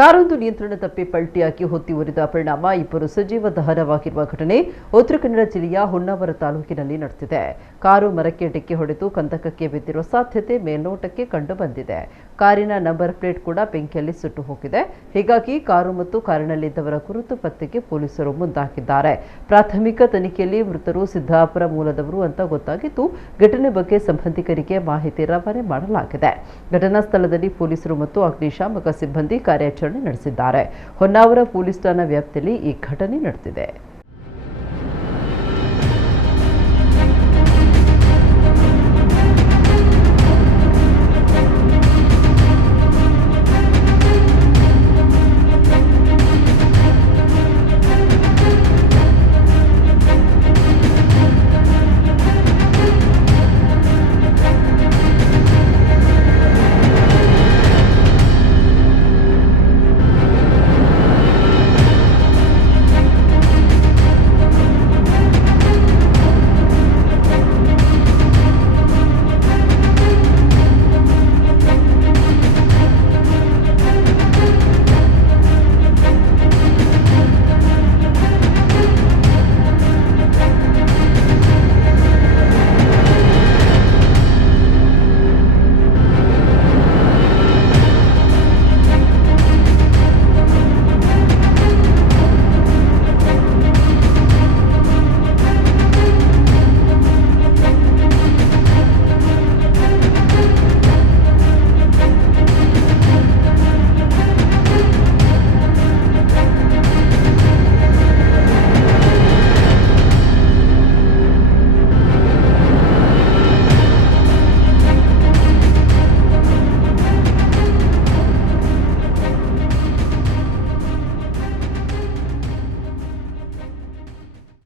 ಕಾರೊಂದು ನಿಯಂತ್ರಣ ತಪ್ಪಿ ಪಲ್ಟಿಯಾಗಿ ಹೊತ್ತಿ ಉರಿದ ಪರಿಣಾಮ ಇಬ್ಬರು ಸಜೀವ ದಹನವಾಗಿರುವ ಘಟನೆ ಉತ್ತರ ಕನ್ನಡ ಜಿಲ್ಲೆಯ ಹೊನ್ನಾವರ ತಾಲೂಕಿನಲ್ಲಿ ನಡೆದಿದೆ. ಕಾರು ಮರಕ್ಕೆ ಡಿಕ್ಕಿ ಹೊಡೆದು ಕಂದಕಕ್ಕೆ ಬಿದ್ದಿರುವ ಸಾಧ್ಯತೆ ಮೇಲ್ನೋಟಕ್ಕೆ ಕಂಡುಬಂದಿದೆ. ಕಾರಿನ ನಂಬರ್ ಪ್ಲೇಟ್ ಕೂಡ ಬೆಂಕಿಯಲ್ಲಿ ಸುಟ್ಟು ಹೋಗಿದೆ. ಹೀಗಾಗಿ ಕಾರು ಮತ್ತು ಕಾರಿನಲ್ಲಿದ್ದವರ ಗುರುತು ಪತ್ತೆಗೆ ಪೊಲೀಸರು ಮುಂದಾಗಿದ್ದಾರೆ. ಪ್ರಾಥಮಿಕ ತನಿಖೆಯಲ್ಲಿ ಮೃತರು ಸಿದ್ದಾಪುರ ಮೂಲದವರು ಅಂತ ಗೊತ್ತಾಗಿದ್ದು, ಘಟನೆ ಬಗ್ಗೆ ಸಂಬಂಧಿಕರಿಗೆ ಮಾಹಿತಿ ರವಾನೆ ಮಾಡಲಾಗಿದೆ. ಘಟನಾ ಸ್ಥಳದಲ್ಲಿ ಪೊಲೀಸರು ಮತ್ತು ಅಗ್ನಿಶಾಮಕ ಸಿಬ್ಬಂದಿ ಕಾರ್ಯಾಚರಣೆ ನಡೆಸಿದ್ದಾರೆ. ಹೊನ್ನಾವರ ಪೊಲೀಸ್ ಠಾಣಾ ವ್ಯಾಪ್ತಿಯಲ್ಲಿ ಈ ಘಟನೆ ನಡೆದಿದೆ.